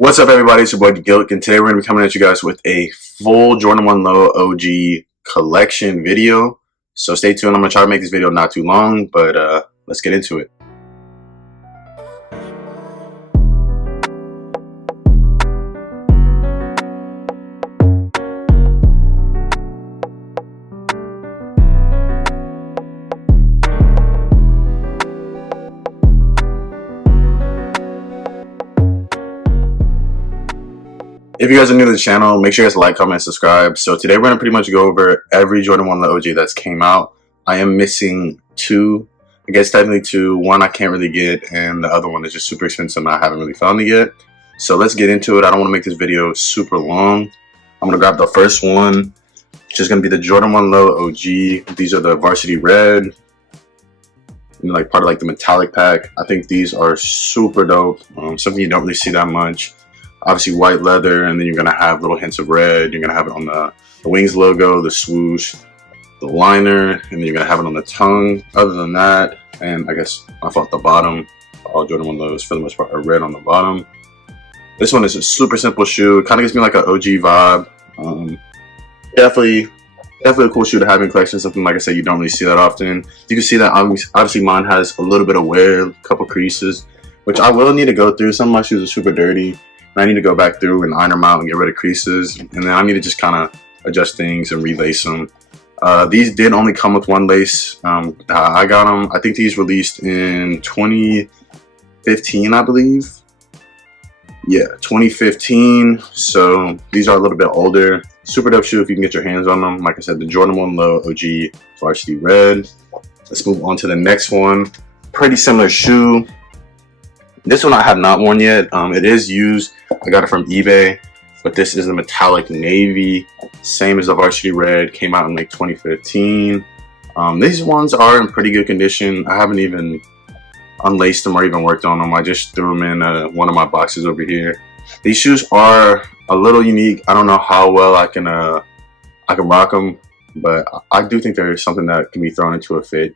What's up, everybody? It's your boy Gillick, and today we're going to be coming at you guys with a full Jordan 1 Low OG collection video. So stay tuned. I'm going to try to make this video not too long, but let's get into it. If you guys are new to the channel, make sure you guys like, comment, and subscribe. So today we're going to pretty much go over every Jordan 1 Low OG that's came out. I am missing two. I guess technically two. One I can't really get, and the other one is just super expensive and I haven't really found it yet. So let's get into it. I don't want to make this video super long. I'm going to grab the first one, which is going to be the Jordan 1 Low OG. These are the Varsity Red, and like part of like the metallic pack. I think these are super dope. Something you don't really see that much. Obviously white leather, and then you're gonna have little hints of red. You're gonna have it on the wings logo, the swoosh, the liner, and then you're gonna have it on the tongue. Other than that, and I guess I thought the bottom, all Jordan 1 Lows for the most part are red on the bottom. This one is a super simple shoe. It kind of gives me like an OG vibe. Definitely a cool shoe to have in collection. Something like I said, you don't really see that often. You can see that obviously mine has a little bit of wear, a couple creases, which I will need to go through. Some of my shoes are super dirty. I need to go back through and iron them out and get rid of creases, and then I need to just kind of adjust things and relace them. These did only come with one lace. I got them. I think these released in 2015, I believe. Yeah, 2015. So these are a little bit older. Super dope shoe if you can get your hands on them. Like I said, the Jordan 1 Low OG Varsity Red. Let's move on to the next one. Pretty similar shoe. This one I have not worn yet. It is used. I got it from eBay, but this is the metallic navy, same as the Varsity Red. Came out in like 2015. These ones are in pretty good condition. I haven't even unlaced them or even worked on them. I just threw them in one of my boxes over here. These shoes are a little unique. I don't know how well I can rock them, but I do think there is something that can be thrown into a fit.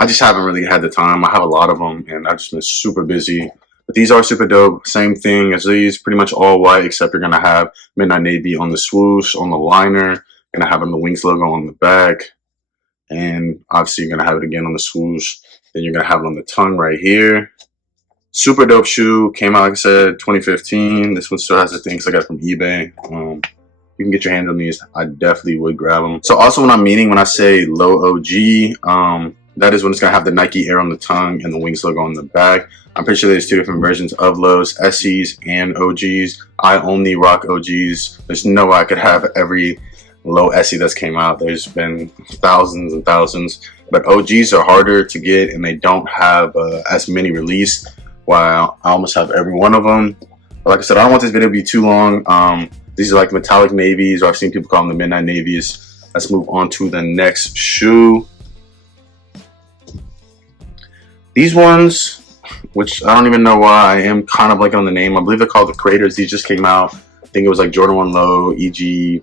I just haven't really had the time. I have a lot of them, and I've just been super busy. But these are super dope. Same thing as these, pretty much all white, except you're gonna have midnight navy on the swoosh, on the liner. You're gonna have on the wings logo on the back, and obviously you're gonna have it again on the swoosh. Then you're gonna have it on the tongue right here. Super dope shoe. Came out, like I said, 2015. This one still has the things I got from eBay. You can get your hands on these. I definitely would grab them. So also what I'm meaning when I say low OG, that is when it's going to have the Nike Air on the tongue and the wings logo on the back. I'm pretty sure there's two different versions of lows, SEs and OGs. I only rock OGs. There's no way I could have every low SE that's came out. There's been thousands and thousands. But OGs are harder to get, and they don't have as many released, while I almost have every one of them. But like I said, I don't want this video to be too long. These are like metallic navies, or I've seen people call them the midnight navies. Let's move on to the next shoe. These ones, which I don't even know why, I am kind of blanking on the name. I believe they're called the Craters. These just came out. I think it was like Jordan 1 Low, EG,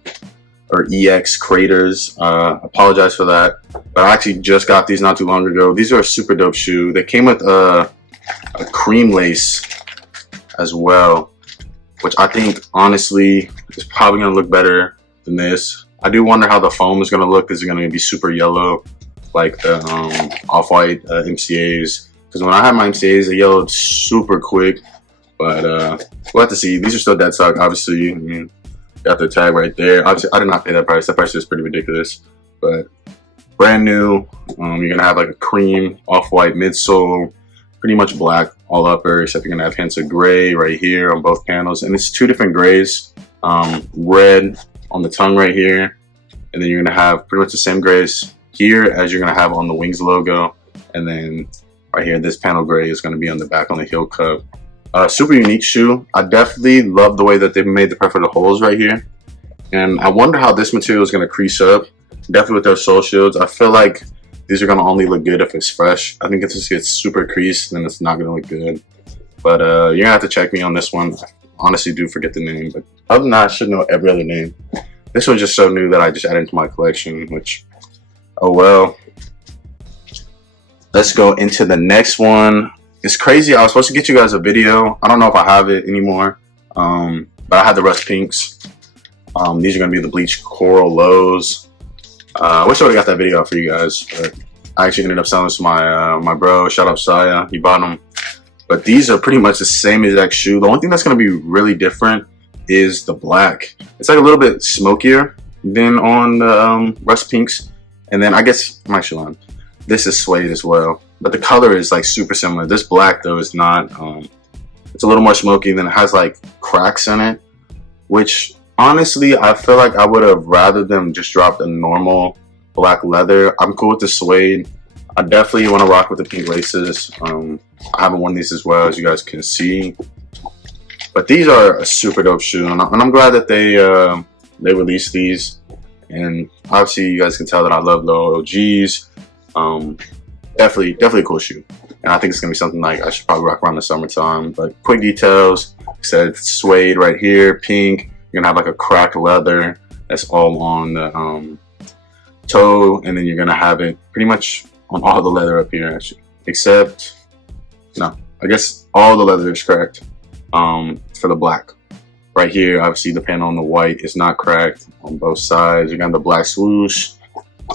or EX Craters. Apologize for that. But I actually just got these not too long ago. These are a super dope shoe. They came with a cream lace as well, which I think, honestly, is probably going to look better than this. I do wonder how the foam is going to look. Is it going to be super yellow, like the off-white MCAs? Because when I had my MCAs, they yellowed super quick. But we'll have to see. These are still dead stock, obviously. I mean, got the tag right there. Obviously, I did not pay that price. That price is pretty ridiculous. But brand new. You're going to have like a cream, off-white midsole, pretty much black all upper, except you're going to have hints of gray right here on both panels. And it's two different grays. Red on the tongue right here. And then you're going to have pretty much the same grays here as you're going to have on the wings logo. And then right here, this panel gray is going to be on the back on the heel cup. Super unique shoe. I definitely love the way that they've made the perforated holes right here. And I wonder how this material is going to crease up. Definitely with their sole shields. I feel like these are going to only look good if it's fresh. I think if this gets super creased, then it's not going to look good. But you're going to have to check me on this one. I honestly do forget the name. But other than that, I should know every other name. This one's just so new that I just added to my collection, which, oh well. Let's go into the next one. it's crazy. I was supposed to get you guys a video. I don't know if I have it anymore. But I had the rust pinks. These are gonna be the bleach coral lows. I wish I would've got that video out for you guys, but I actually ended up selling this to my bro. Shout out Saya, he bought them. But these are pretty much the same exact shoe. The only thing that's gonna be really different is the black. It's like a little bit smokier than on the rust pinks. And then I guess my shoe line. This is suede as well, but the color is like super similar. This black though is not. It's a little more smoky, then it has like cracks in it, which honestly I feel like I would have rather them just drop the normal black leather. I'm cool with the suede. I definitely want to rock with the pink laces. I haven't worn these as well, as you guys can see, but these are a super dope shoe, and I'm glad that they released these. And obviously you guys can tell that I love low OGs. Definitely a cool shoe, and I think it's gonna be something like I should probably rock around the summertime. But quick details: like I said, suede right here, pink. You're gonna have like a cracked leather that's all on the toe, and then you're gonna have it pretty much on all the leather up here, actually, except no, I guess all the leather is cracked for the black. Right here, obviously the panel on the white is not cracked on both sides. You're gonna have the black swoosh.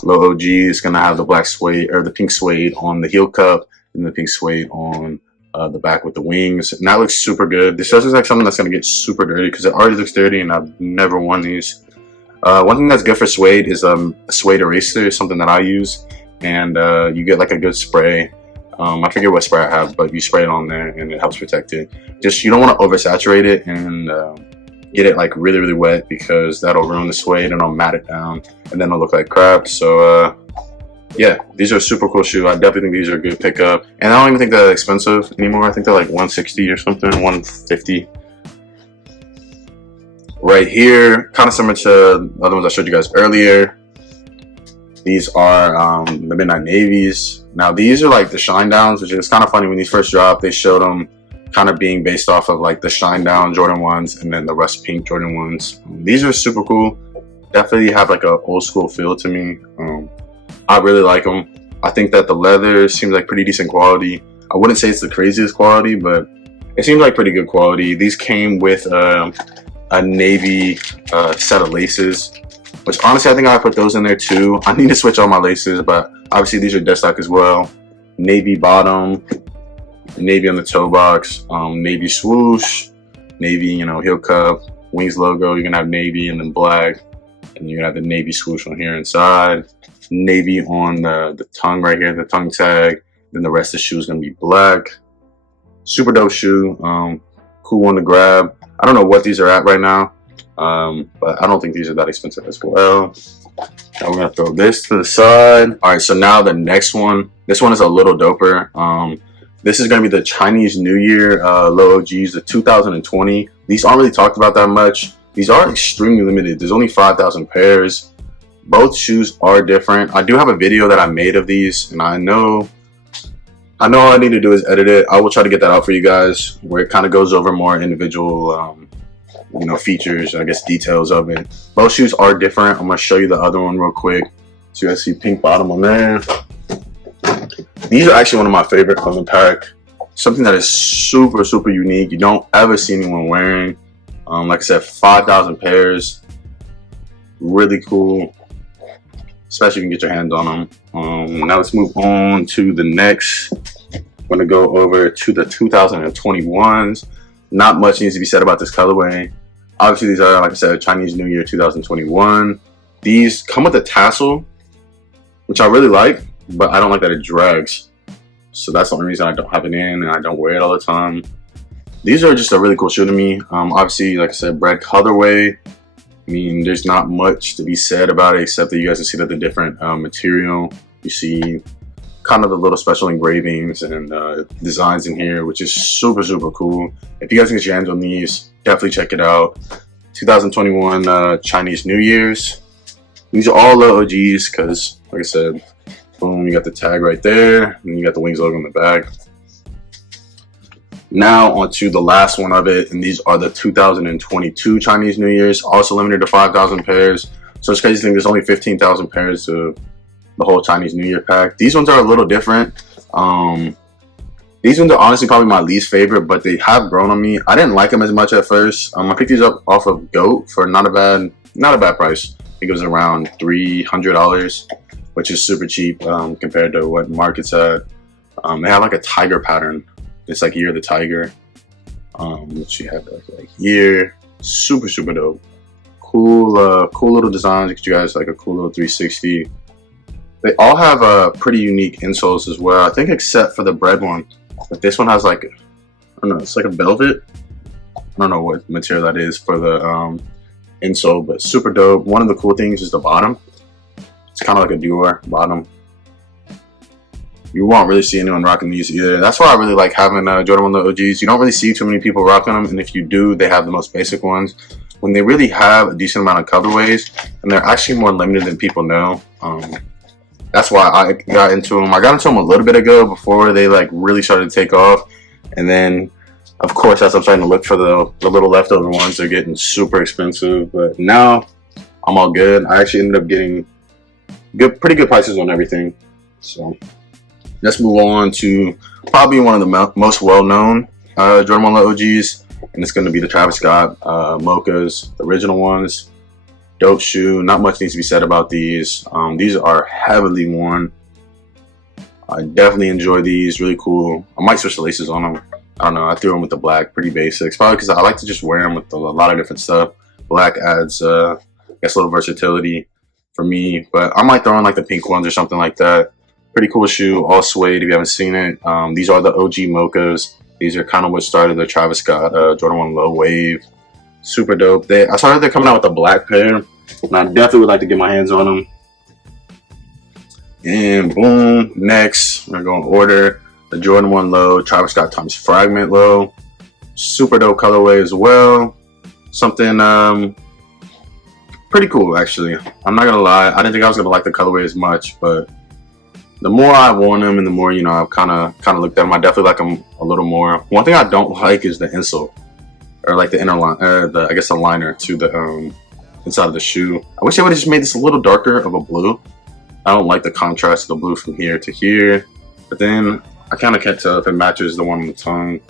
Low OG is gonna have the black suede or the pink suede on the heel cup, and the pink suede on the back with the wings. And that looks super good. This does look like something that's gonna get super dirty because it already looks dirty, and I've never worn these. One thing that's good for suede is a suede eraser, something that I use, and you get like a good spray. I forget what spray I have, but you spray it on there and it helps protect it. Just you don't want to oversaturate it and get it like really wet, because that'll ruin the suede and it'll mat it down and then it'll look like crap. So yeah, these are a super cool shoe. I definitely think these are a good pickup, and I don't even think they're expensive anymore. I think they're like 160 or something, 150. Right here, kind of similar to the other ones I showed you guys earlier. These are the Midnight Navies. Now these are like the Shine Downs, which is kind of funny. When these first dropped, they showed them kind of being based off of like the Shine Down Jordan 1s and then the Rust Pink Jordan 1s. These are super cool. Definitely have like a old school feel to me. I really like them. I think that the leather seems like pretty decent quality. I wouldn't say it's the craziest quality, but it seems like pretty good quality. These came with a navy set of laces, which honestly I think I put those in there too. I need to switch all my laces, but obviously these are dead stock as well. Navy bottom, navy on the toe box, navy swoosh, navy, heel cup, wings logo. You're gonna have navy and then black, and you're gonna have the navy swoosh on here inside, navy on the tongue right here, the tongue tag. Then the rest of the shoe is gonna be black. Super dope shoe. Cool one to grab. I don't know what these are at right now, but I don't think these are that expensive as well. Now we're gonna throw this to the side. All right, so now the next one. This one is a little doper. This is gonna be the Chinese New Year low OGs, the 2020. These aren't really talked about that much. These are extremely limited. There's only 5,000 pairs. Both shoes are different. I do have a video that I made of these, and I know all I need to do is edit it. I will try to get that out for you guys, where it kind of goes over more individual features, I guess details of it. Both shoes are different. I'm gonna show you the other one real quick. So you guys see pink bottom on there. These are actually one of my favorite from the pack. Something that is super unique. You don't ever see anyone wearing. Like I said, 5,000 pairs. Really cool, especially if you can get your hands on them. Now let's move on to the next. I'm gonna go over to the 2021s. Not much needs to be said about this colorway. Obviously these are, like I said, Chinese New Year 2021. These come with a tassel, which I really like, but I don't like that it drags. So that's the only reason I don't have it in, and I don't wear it all the time. These are just a really cool shoe to me. Obviously, like I said, bread colorway. I mean, there's not much to be said about it, except that you guys can see that the different material. You see kind of the little special engravings and designs in here, which is super cool. If you guys can get your hands on these, definitely check it out. 2021 Chinese New Year's. These are all low OGs because, like I said, boom, you got the tag right there, and you got the Wings logo on the back. Now onto the last one of it, and these are the 2022 Chinese New Year's, also limited to 5,000 pairs. So it's crazy to think there's only 15,000 pairs of the whole Chinese New Year pack. These ones are a little different. These ones are honestly probably my least favorite, but they have grown on me. I didn't like them as much at first. I picked these up off of Goat for not a bad price. I think it was around $300, which is super cheap compared to what market's at. They have like a tiger pattern. It's like Year of the Tiger. Which you have like here. Super dope. Cool little designs. Get you guys like a cool little 360. They all have pretty unique insoles as well. I think except for the bread one. But this one has like, I don't know, it's like a velvet. I don't know what material that is for the insole, but super dope. One of the cool things is the bottom. It's kind of like a Dior bottom. You won't really see anyone rocking these either. That's why I really like having Jordan 1 Low OGs. You don't really see too many people rocking them, and if you do, they have the most basic ones. When they really have a decent amount of colorways, and they're actually more limited than people know. That's why I got into them. I got into them a little bit ago before they like really started to take off. And then, of course, as I'm starting to look for the little leftover ones, they're getting super expensive. But now I'm all good. I actually ended up getting pretty good prices on everything. So let's move on to probably one of the most well-known Jordan 1 Low OGs. And it's going to be the Travis Scott Mochas, the original ones. Dope shoe. Not much needs to be said about these. These are heavily worn. I definitely enjoy these. Really cool. I might switch the laces on them. I don't know. I threw them with the black. Pretty basics. Probably because I like to just wear them with a lot of different stuff. Black adds, I guess, a little versatility for me. But I might throw in like the pink ones or something like that. Pretty cool shoe. All suede if you haven't seen it. These are the OG Mochas. These are kind of what started the Travis Scott Jordan 1 Low wave. Super dope. I saw that they're coming out with a black pair, and I definitely would like to get my hands on them. And boom, next we're going to order the Jordan 1 Low Travis Scott times Fragment Low. Super dope colorway as well. Something pretty cool actually. I'm not gonna lie, I didn't think I was gonna like the colorway as much, but the more I've worn them and the more I've kind of looked at them, I definitely like them a little more. One thing I don't like is the insole. Or like the inner line, I guess the liner to the inside of the shoe. I wish they would have just made this a little darker of a blue. I don't like the contrast of the blue from here to here. But then I kind of can't tell if it matches the one on the tongue.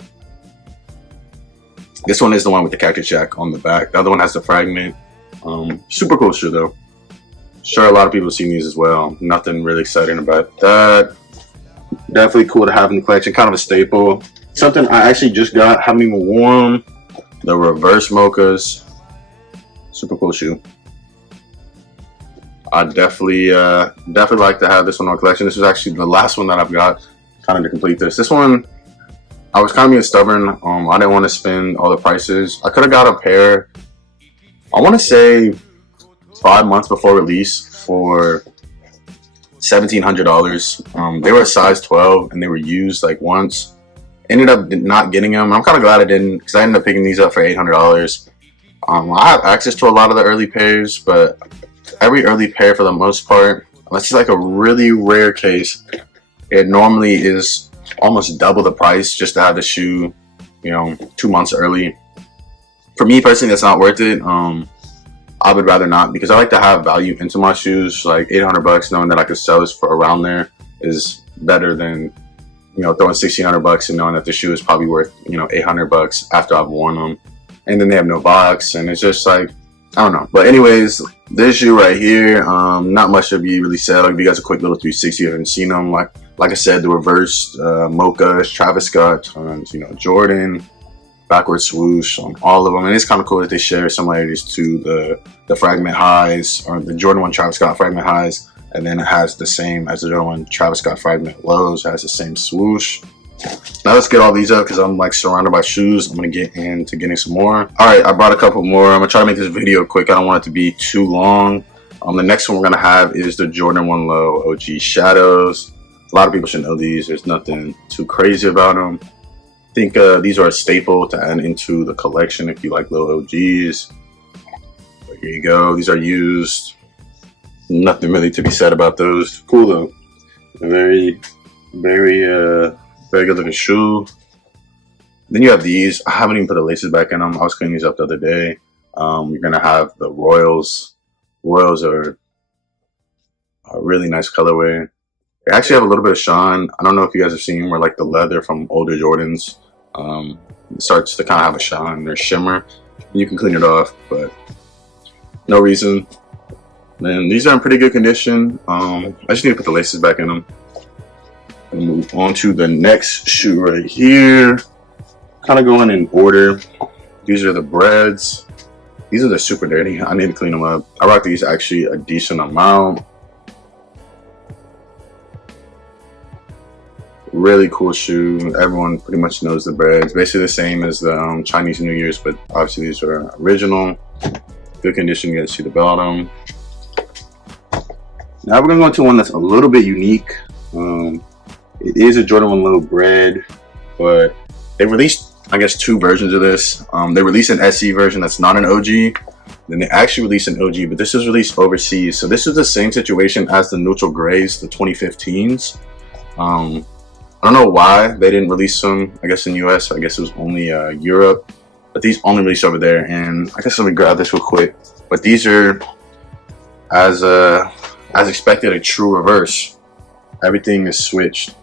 This one is the one with the Cactus Jack on the back. The other one has the fragment. Super cool shoe though. Sure, a lot of people have seen these as well. Nothing really exciting about that. Definitely cool to have in the collection. Kind of a staple. Something I actually just got. Haven't even worn. The reverse Mochas. Super cool shoe. I definitely like to have this one on collection. This is actually the last one that I've got kind of to complete this. This one, I was kind of being stubborn. I didn't want to spend all the prices. I could have got a pair, I want to say 5 months before release for $1,700. They were a size 12 and they were used like once. Ended up not getting them. I'm kind of glad I didn't because I ended up picking these up for $800. I have access to a lot of the early pairs, but every early pair for the most part, unless it's like a really rare case, it normally is almost double the price just to have the shoe, 2 months early. For me personally, that's not worth it. I would rather not because I like to have value into my shoes. Like $800, knowing that I could sell this for around there is better than throwing $1,600 and knowing that the shoe is probably worth $800 after I've worn them. And then they have no box, and it's just like, I don't know. But anyways, this shoe right here, not much to be really said. I'll give you guys a quick little 360 if you haven't seen them. Like I said, the reversed Mochas, Travis Scott, Jordan, backward swoosh on all of them. And it's kind of cool that they share similarities to the Fragment highs, or the Jordan 1 Travis Scott Fragment highs. And then it has the same as the Jordan 1 Travis Scott Fragment lows. It has the same swoosh. Now let's get all these up because I'm like surrounded by shoes. I'm going to get into getting some more. Alright, I brought a couple more. I'm going to try to make this video quick. I don't want it to be too long. The next one we're going to have is the Jordan 1 Low OG Shadows. A lot of people should know these. There's nothing too crazy about them. I think these are a staple to add into the collection if you like low OGs. But here you go. These are used. Nothing really to be said about those. Cool though. Very good looking shoe. Then you have these. I haven't even put the laces back in them. I was cleaning these up the other day. You're gonna have the Royals. Royals are a really nice colorway. They actually have a little bit of shine. I don't know if you guys have seen where like the leather from older Jordans it starts to kind of have a shine or shimmer. You can clean it off, but no reason. And these are in pretty good condition. I just need to put the laces back in them. And move on to the next shoe right here. Kind of going in order. These are the breads. These are the super dirty. I need to clean them up. I rock these actually a decent amount. Really cool shoe. Everyone pretty much knows the breads. Basically the same as the Chinese New Year's, but obviously these are original. Good condition. You guys see the bottom. Now we're gonna go into one that's a little bit unique. It is a Jordan 1 Low bread, but they released, I guess, two versions of this. They released an SE version that's not an OG. Then they actually released an OG, but this was released overseas. So this is the same situation as the neutral grays, the 2015s. I don't know why they didn't release them, I guess, in US. I guess it was only Europe. But these only released over there. And I guess let me grab this real quick. But these are, as expected, a true reverse. Everything is switched.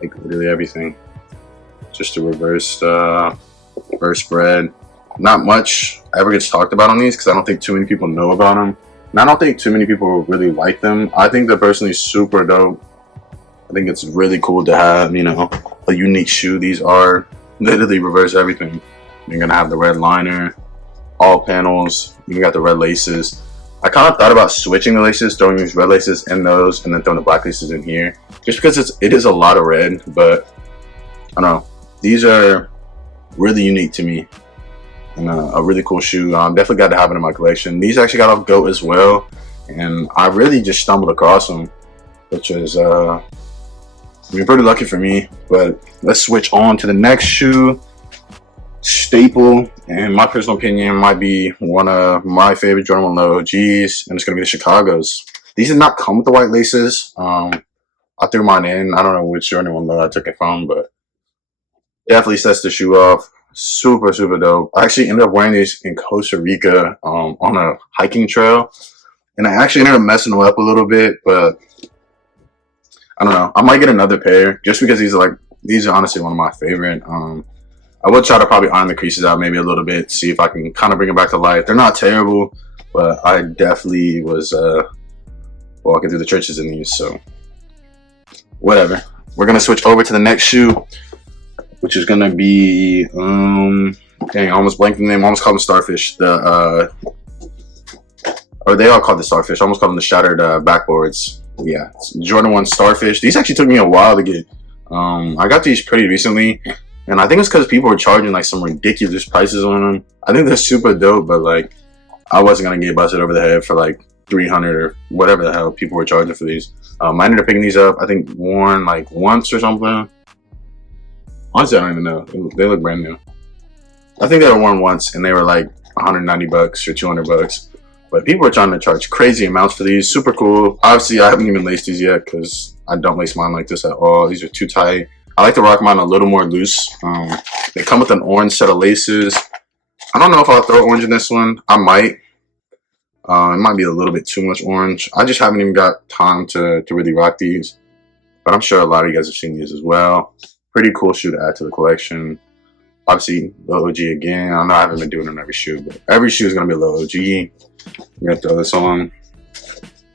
Like literally everything. Just a reverse bread. Not much ever gets talked about on these because I don't think too many people know about them. And I don't think too many people really like them. I think they're personally super dope. I think it's really cool to have, you know, a unique shoe. These are literally reverse everything. You're gonna have the red liner, all panels. You got the red laces. I kind of thought about switching the laces, throwing these red laces in those, and then throwing the black laces in here, just because it is a lot of red. But I don't know. These are really unique to me, and a really cool shoe. I'm definitely got to have it in my collection. These actually got off GOAT as well, and I really just stumbled across them, which is I mean, pretty lucky for me. But let's switch on to the next shoe. Staple, in my personal opinion, might be one of my favorite Jordan 1 Low OGs, and it's going to be the Chicago's. These did not come with the white laces. I threw mine in. I don't know which Jordan 1 Low I took it from, but definitely sets the shoe off. Super, super dope. I actually ended up wearing these in Costa Rica on a hiking trail, and I actually ended up messing them up a little bit, but I don't know. I might get another pair just because these are honestly one of my favorite. I would try to probably iron the creases out maybe a little bit, see if I can kind of bring it back to life. They're not terrible, but I definitely was walking through the trenches in these, so whatever. We're gonna switch over to the next shoe, which is gonna be dang, I almost blanked the name. I almost called them Starfish. Or they all called the Starfish. I almost called them the shattered backboards. Yeah, Jordan 1 Starfish. These actually took me a while to get. I got these pretty recently, and I think it's because people were charging like some ridiculous prices on them. I think they're super dope, but like I wasn't gonna get busted over the head for like 300 or whatever the hell people were charging for these. I ended up picking these up, I think worn like once or something. Honestly, I don't even know. They look brand new. I think they were worn once, and they were like 190 bucks or 200 bucks. But people were trying to charge crazy amounts for these. Super cool. Obviously, I haven't even laced these yet because I don't lace mine like this at all. These are too tight. I like to rock mine a little more loose. They come with an orange set of laces. I don't know if I'll throw orange in this one. I might. It might be a little bit too much orange. I just haven't even got time to really rock these. But I'm sure a lot of you guys have seen these as well. Pretty cool shoe to add to the collection. Obviously, low OG again. I know I haven't been doing it on every shoe, but every shoe is going to be a low OG. I'm going to throw this on.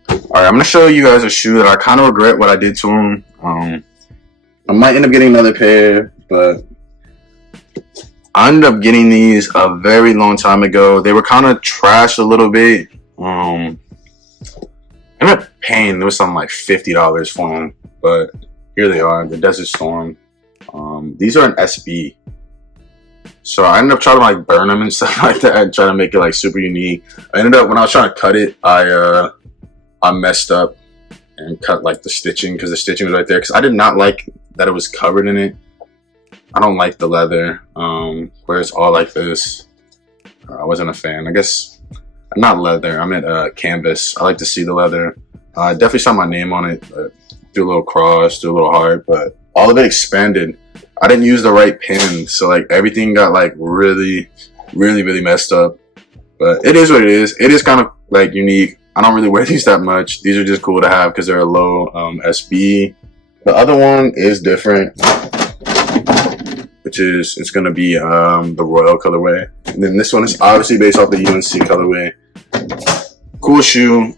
Alright, I'm going to show you guys a shoe that I kind of regret what I did to them. I might end up getting another pair, but I ended up getting these a very long time ago. They were kind of trashed a little bit. I ended up paying, there was something like $50 for them, but here they are, the Desert Storm. These are an SB. So I ended up trying to like burn them and stuff like that and try to make it like super unique. I ended up, when I was trying to cut it, I messed up and cut like the stitching because the stitching was right there. Because I did not like that it was covered in it. I don't like the leather where it's all like this. I wasn't a fan. I guess not leather. I meant canvas. I like to see the leather. I definitely saw my name on it. Do a little cross, do a little heart, but all of it expanded. I didn't use the right pin, so like everything got like really messed up. But it is what it is. It is kind of like unique. I don't really wear these that much. These are just cool to have because they're a low SB. The other one is different, which is it's gonna be the Royal colorway. And then this one is obviously based off the UNC colorway. Cool shoe.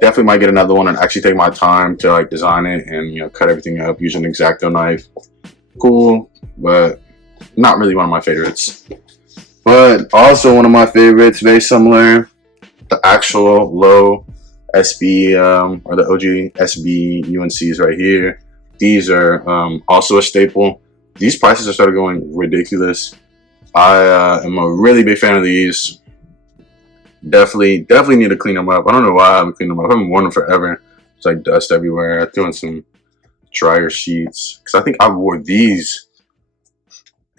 Definitely might get another one and actually take my time to like design it and, you know, cut everything up using an X-Acto knife. Cool, but not really one of my favorites. But also one of my favorites, very similar, the actual low SB or the OG SB UNCs right here. These are also a staple. These prices are started going ridiculous. I am a really big fan of these. Definitely need to clean them up. I don't know why I haven't cleaned them up. I haven't worn them forever. It's like dust everywhere. I threw in some dryer sheets because I think I wore these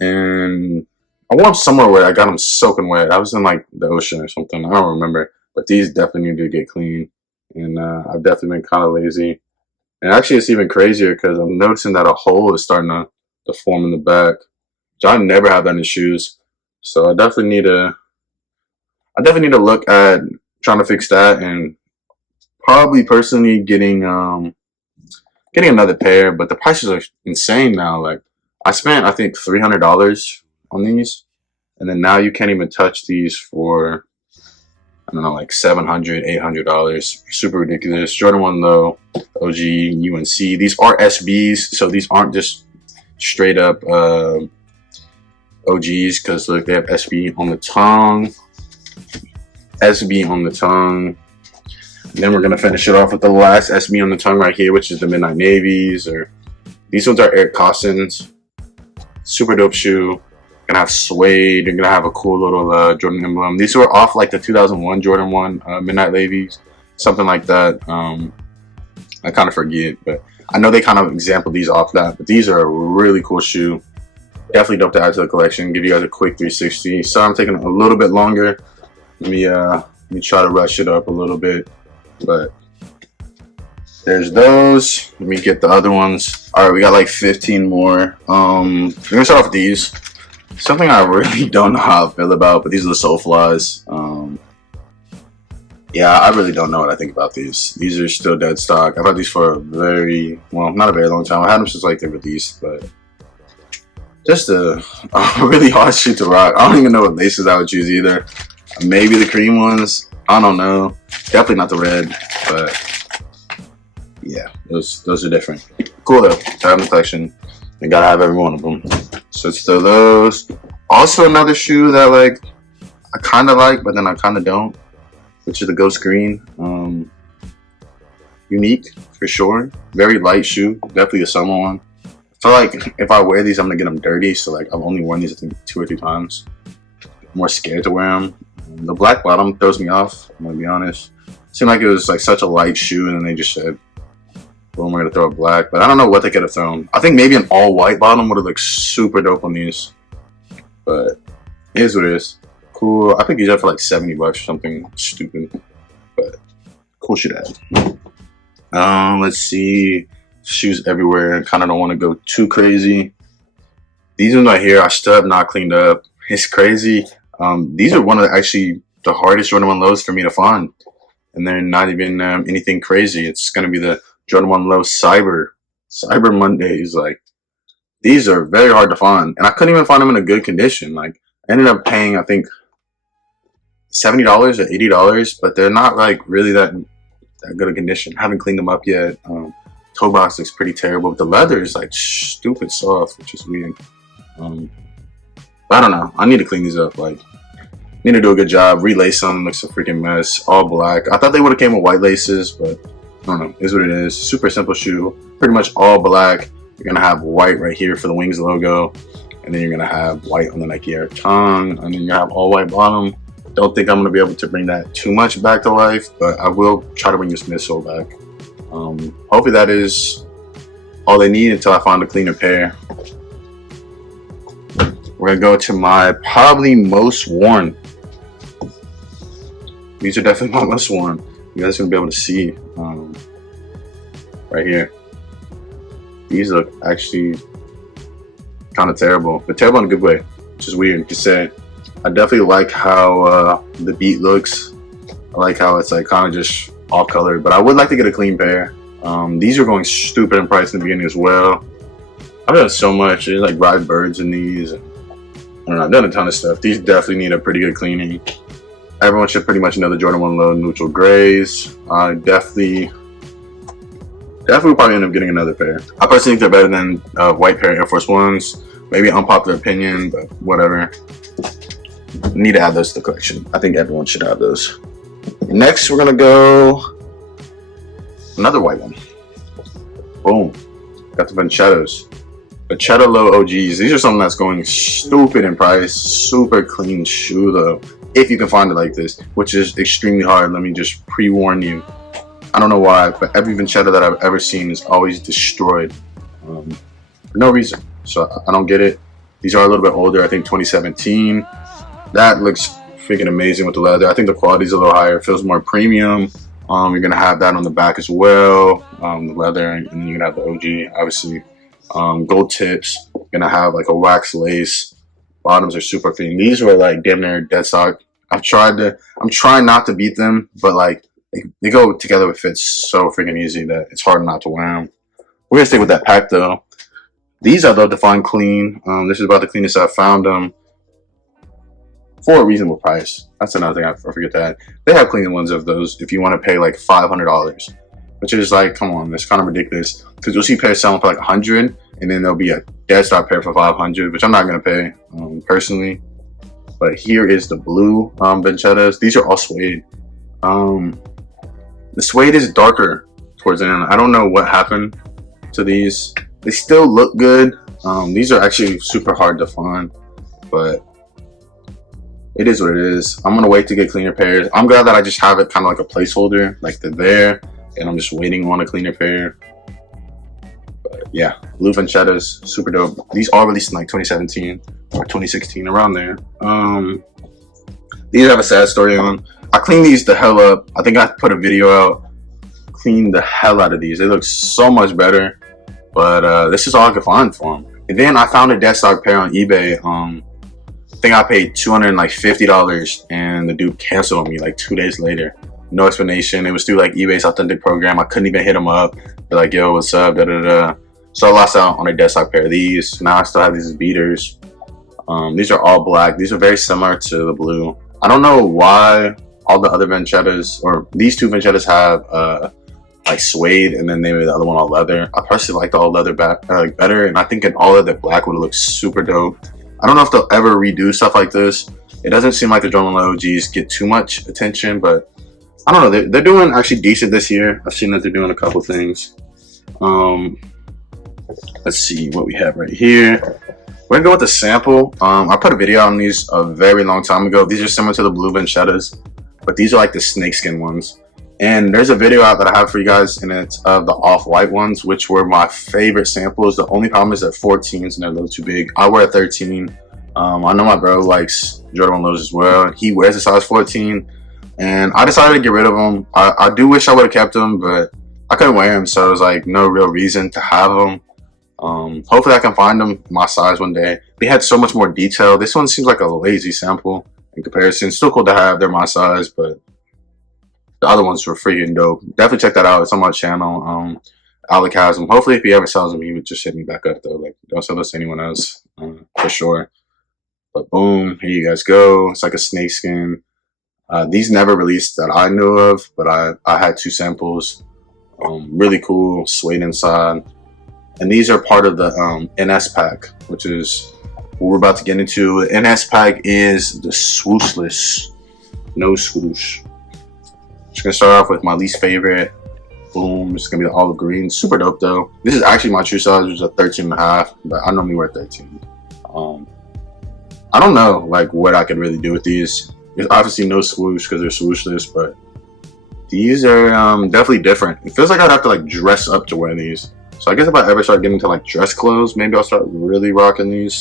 and I wore them somewhere where I got them soaking wet. I was in like the ocean or something. I don't remember. But these definitely need to get clean. And I've definitely been kind of lazy. And actually, it's even crazier because I'm noticing that a hole is starting to form in the back. Which I never have that in shoes. So I definitely need to look at trying to fix that and probably personally getting another pair. But the prices are insane now. Like I spent I think $300 on these, and then now you can't even touch these for I don't know like $700, $800. Super ridiculous. Jordan 1 Low, OG UNC. These are SBs, so these aren't just straight up OGs because look, they have SB on the tongue. SB on the tongue. And then we're gonna finish it off with the last SB on the tongue right here, which is the Midnight Navies, or these ones are Eric Costins. Super dope shoe. Gonna have Suede. You're gonna have a cool little Jordan emblem. These were off like the 2001 Jordan 1 Midnight Navies, something like that. I kind of forget, but I know they kind of example these off that. But these are a really cool shoe. Definitely dope to add to the collection. Give you guys a quick 360. So I'm taking a little bit longer. Let me try to rush it up a little bit, but there's those. Let me get the other ones. All right, we got like 15 more. We're gonna start off with these. Something I really don't know how I feel about, but these are the Soulflies. Yeah, I really don't know what I think about these. These are still dead stock. I've had these for a very, well, not a very long time. I had them since like they released, but just a really hard shoe to rock. I don't even know what laces I would choose either. Maybe the cream ones. I don't know. Definitely not the red, but yeah, those are different. Cool though. To have in the collection. I gotta have every one of them. So it's still those. Also another shoe that like I kind of like, but then I kind of don't, which is the Ghost Green. Unique for sure. Very light shoe. Definitely a summer one. I feel like if I wear these, I'm gonna get them dirty. So like I've only worn these I think 2 or 3 times. I'm more scared to wear them. The black bottom throws me off. I'm gonna be honest. It seemed like it was like such a light shoe, and then they just said, "Well, we're gonna throw it black." But I don't know what they could have thrown. I think maybe an all white bottom would have looked super dope on these. But it is what it is. Cool. I think these are for like $70 or something stupid. But cool shit to add. Let's see. Shoes everywhere. I kind of don't want to go too crazy. These ones right here, I still have not cleaned up. It's crazy. These are one of the hardest Jordan 1 Lows for me to find. And they're not even anything crazy. It's going to be the Jordan 1 Low Cyber Mondays. Like, these are very hard to find. And I couldn't even find them in a good condition. Like, I ended up paying, I think, $70 or $80. But they're not, like, really that good a condition. I haven't cleaned them up yet. Toe box looks pretty terrible. But the leather is, like, stupid soft, which is weird. I don't know. I need to clean these up. Like, need to do a good job. Relace them. Looks a freaking mess. All black. I thought they would have came with white laces, but I don't know. Is what it is. Super simple shoe. Pretty much all black. You're gonna have white right here for the Wings logo, and then you're gonna have white on the Nike Air tongue, and then you have all white bottom. Don't think I'm gonna be able to bring that too much back to life, but I will try to bring this midsole back. Hopefully that is all they need until I find a cleaner pair. We're gonna go to my probably most worn. These are definitely my most worn. You guys are gonna be able to see right here. These look actually kind of terrible, but terrible in a good way, which is weird to say. I definitely like how the beat looks. I like how it's like kind of just all color, but I would like to get a clean pair. These are going stupid in price in the beginning as well. I've done so much. There's like ride birds in these. I don't know, I've done a ton of stuff. These definitely need a pretty good cleaning. Everyone should pretty much know the Jordan 1 Low neutral grays. I definitely will probably end up getting another pair. I personally think they're better than white pair Air Force Ones. Maybe unpopular opinion, but whatever. Need to add those to the collection. I think everyone should have those. Next, we're gonna go another white one. Boom. Got the Vachettas. Vachetta Low OGs. These are something that's going stupid in price. Super clean shoe though, if you can find it like this, which is extremely hard. Let me just pre-warn you. I don't know why, but every Vachetta that I've ever seen is always destroyed for no reason. So I don't get it. These are a little bit older. I think 2017. That looks freaking amazing with the leather. I think the quality is a little higher. It feels more premium. You're gonna have that on the back as well, the leather, and then you're gonna have the OG, obviously. Gold tips. You're gonna have like a wax lace. Bottoms are super clean. These were like damn near dead stock. I'm trying not to beat them, but like they go together with fits so freaking easy that it's hard not to wear them. We're gonna stay with that pack though. These I love to find clean. This is about the cleanest I've found them. For a reasonable price. That's another thing I forget that. They have clean ones of those if you want to pay like $500. Which is like, come on, that's kind of ridiculous. Because you'll see pairs selling for like 100, and then there'll be a dead stock pair for 500, which I'm not gonna pay personally. But here is the blue Vachettas. These are all suede. The suede is darker towards the end. I don't know what happened to these. They still look good. These are actually super hard to find, but it is what it is. I'm gonna wait to get cleaner pairs. I'm glad that I just have it kind of like a placeholder, like they're there, and I'm just waiting on a cleaner pair. But yeah, blue Vachettas, super dope. These are released in like 2017 or 2016, around there. These have a sad story on. I cleaned these the hell up. I think I put a video out. Cleaned the hell out of these. They look so much better, but this is all I could find for them. And then I found a dead stock pair on eBay. I think I paid $250, and the dude canceled on me like 2 days later. No explanation. It was through like eBay's authentic program. I couldn't even hit him up. They're like, yo, what's up? Da da da. So I lost out on a dead stock pair of these. Now I still have these beaters. These are all black. These are very similar to the blue. I don't know why all the other Vachettas, or these two Vachettas, have like suede, and then they made the other one all leather. I personally like the all leather better, and I think an all leather black would look super dope. I don't know if they'll ever redo stuff like this. It doesn't seem like the Jordan OGs get too much attention, but I don't know. They're doing actually decent this year. I've seen that they're doing a couple things. Let's see what we have right here. We're gonna go with the sample. I put a video on these a very long time ago. These are similar to the blue Vachettas, but these are like the snakeskin ones. And there's a video out that I have for you guys, and it's of the off-white ones, which were my favorite samples. The only problem is that 14s and they're a little too big. I wear a 13. I know my bro likes Jordan 1 Lows as well. He wears a size 14, and I decided to get rid of them. I do wish I would have kept them, but I couldn't wear them, so it was like no real reason to have them. Hopefully I can find them my size one day. They had so much more detail. This one seems like a lazy sample in comparison. Still cool to have. They're my size, but the other ones were freaking dope. Definitely check that out. It's on my channel. Alec has them. Hopefully if he ever sells them, he would just hit me back up though. Like, don't sell this to anyone else, for sure. But boom, here you guys go. It's like a snakeskin. These never released that I knew of, but I had two samples. Really cool, suede inside. And these are part of the NS pack, which is what we're about to get into. The NS pack is the Swooshless. No swoosh. Just gonna start off with my least favorite. Boom, it's gonna be the olive green. Super dope though. This is actually my true size, which is a 13.5, but I normally wear 13. I don't know like what I could really do with these. There's obviously no swoosh because they're swooshless, but these are definitely different. It feels like I'd have to like dress up to wear these. So I guess if I ever start getting into like dress clothes, maybe I'll start really rocking these.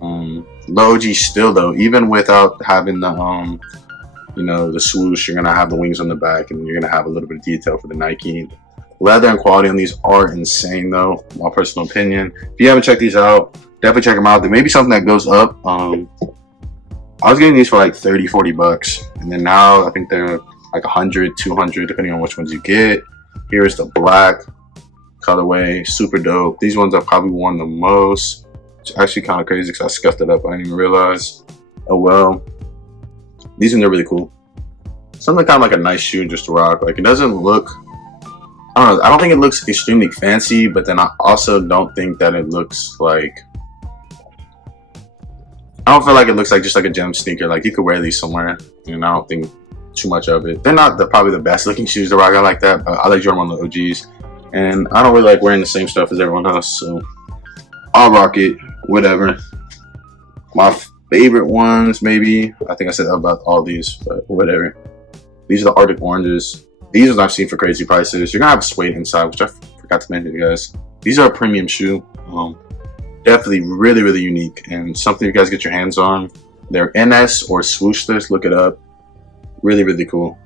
Low OG still though, even without having the you know, the swoosh, you're gonna have the wings on the back, and you're gonna have a little bit of detail for the Nike. Leather and quality on these are insane though, my personal opinion. If you haven't checked these out, definitely check them out. There may be something that goes up. I was getting these for like 30-40 bucks, and then now I think they're like 100, 200, depending on which ones you get. Here's the black colorway, super dope. These ones I probably worn the most. It's actually kind of crazy because I scuffed it up. I didn't even realize. Oh well. These ones are really cool. Something kind of like a nice shoe just to rock. Like, it doesn't look, I don't know, I don't think it looks extremely fancy, but then I also don't think that it looks like, I don't feel like it looks like just like a gym sneaker. Like, you could wear these somewhere, and I don't think too much of it. They're not probably the best looking shoes to rock out like that, but I like Jordan 1 Low OGs, and I don't really like wearing the same stuff as everyone else, so I'll rock it, whatever. My favorite ones, maybe, I think I said that about all these, but whatever. These are the Arctic Oranges. These ones I've seen for crazy prices. You're gonna have a Suede inside, which I forgot to mention to you guys. These are a premium shoe. Definitely really, really unique, and something you guys get your hands on. They're NS or Swooshless, look it up. Really, really cool.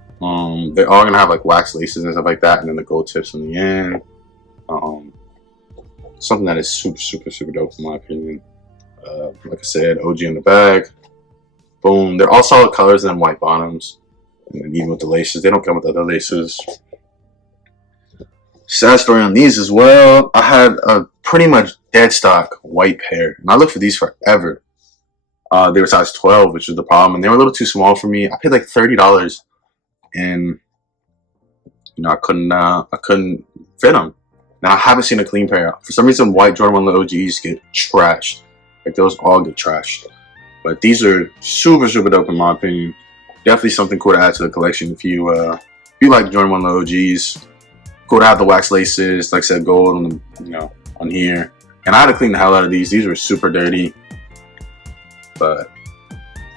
They're all gonna have like wax laces and stuff like that, and then the gold tips on the end. Something that is super, super, super dope in my opinion. Like I said, OG in the bag. Boom. They're all solid colors and white bottoms. And then even with the laces, they don't come with other laces. Sad story on these as well. I had a pretty much dead stock white pair, and I looked for these forever. They were size 12, which was the problem, and they were a little too small for me. I paid like $30, and you know I couldn't fit them. Now I haven't seen a clean pair. For some reason, white Jordan 1 Low OGs get trashed. Like, those all get trashed. But these are super, super dope in my opinion. Definitely something cool to add to the collection if you like Jordan 1 Low OGs. Cool to have the wax laces, like I said, gold on the, on here. And I had to clean the hell out of these. These were super dirty, but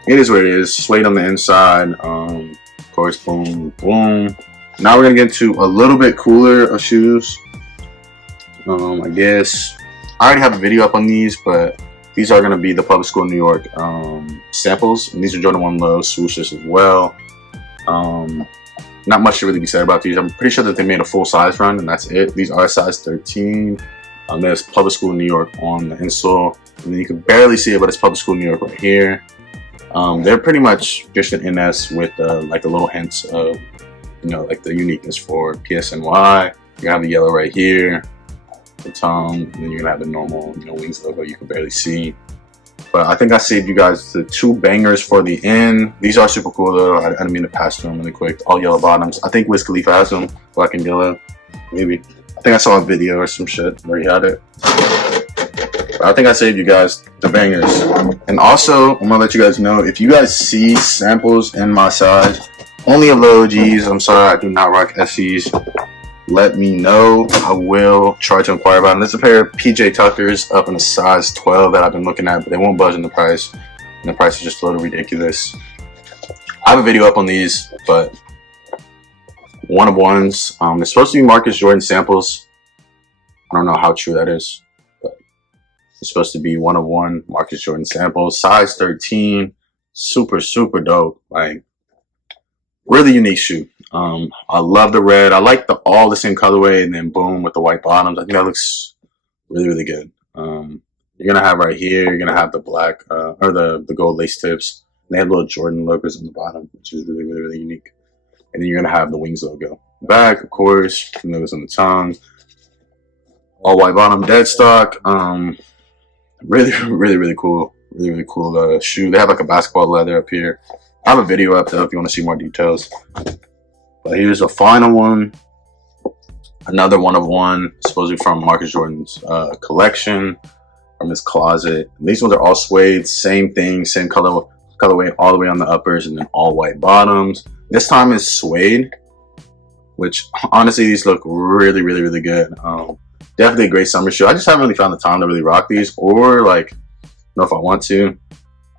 it is what it is. Suede on the inside. Of course, boom, boom. Now we're gonna get into a little bit cooler of shoes. I guess I already have a video up on these, but these are going to be the Public School New York samples, and these are Jordan 1 Low swooshes as well. Not much to really be said about these. I'm pretty sure that they made a full size run, and that's it. These are size 13. There's Public School New York on the insole, and then you can barely see it, but it's Public School New York right here. They're pretty much just an NS with like the little hints of, like the uniqueness for PSNY. You have the yellow right here, the tongue, and then you're gonna have the normal, wings logo you can barely see. But I think I saved you guys the 2 bangers for the end. These are super cool though. I didn't mean to pass through them really quick. All yellow bottoms. I think Wiz Khalifa has them, black and yellow, maybe. I think I saw a video or some shit where he had it. But I think I saved you guys the bangers. And also, I'm gonna let you guys know, if you guys see samples in my size, only of low OGs, I'm sorry, I do not rock SEs. Let me know. I will try to inquire about it. There's a pair of PJ Tuckers up in a size 12 that I've been looking at, but they won't budge in the price. And the price is just a little ridiculous. I have a video up on these, but one of ones. They're supposed to be Marcus Jordan samples. I don't know how true that is, but it's supposed to be one of one Marcus Jordan samples. Size 13. Super, super dope. Like, really unique shoe. I love the red. I like all the same colorway, and then boom with the white bottoms. I think that looks really, really good. You're gonna have right here, you're gonna have the black or the gold lace tips. And they have little Jordan logos on the bottom, which is really, really, really unique. And then you're gonna have the wings logo. Back, of course, logos on the tongue. All white bottom, dead stock. Really, really, really cool. Really, really cool shoe. They have like a basketball leather up here. I have a video up there if you want to see more details. But here's a final one. Another one of one, supposedly from Marcus Jordan's collection, from his closet. And these ones are all suede, same thing, same colorway all the way on the uppers, and then all white bottoms. This time is suede, which honestly these look really, really, really good. Definitely a great summer shoe. I just haven't really found the time to really rock these, or like, know if I want to.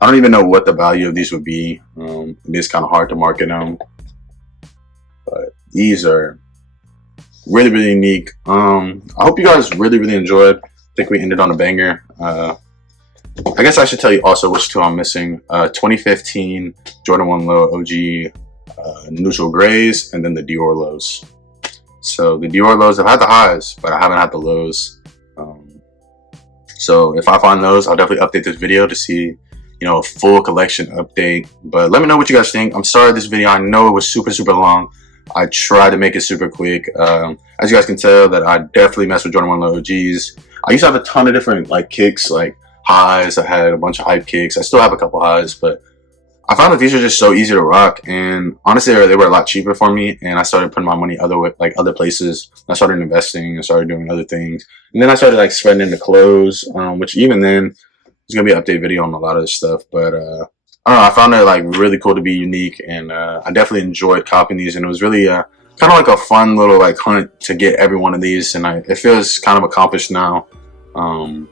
I don't even know what the value of these would be. It is kind of hard to market them. But these are really, really unique. I hope you guys really, really enjoyed. I think we ended on a banger. I guess I should tell you also which 2 I'm missing. 2015 Jordan 1 Low OG neutral grays, and then the Dior lows. So the Dior lows, I've had the highs, but I haven't had the lows. So if I find those, I'll definitely update this video to see you know, a full collection update. But let me know what you guys think. I'm sorry this video, I know it was super long. I tried to make it super quick. As you guys can tell, that I definitely mess with Jordan 1 Low OGs. I used to have a ton of different like kicks, like highs. I had a bunch of hype kicks. I still have a couple highs, but I found that these are just so easy to rock, and honestly, they were a lot cheaper for me. And I started putting my money other places. I started investing and started doing other things, and then I started like spreading into clothes, which even then there's gonna be an update video on a lot of this stuff. But I don't know. I found it like really cool to be unique, and I definitely enjoyed copying these. And it was really kind of like a fun little like hunt to get every one of these, and it feels kind of accomplished now. Like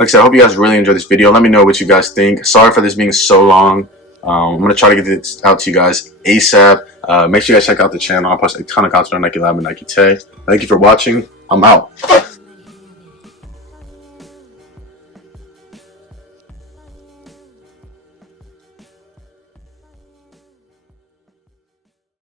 I said, I hope you guys really enjoyed this video. Let me know what you guys think. Sorry for this being so long. I'm going to try to get this out to you guys ASAP. Make sure you guys check out the channel. I'll post a ton of content on Nike Lab and Nike Tay. Thank you for watching. I'm out.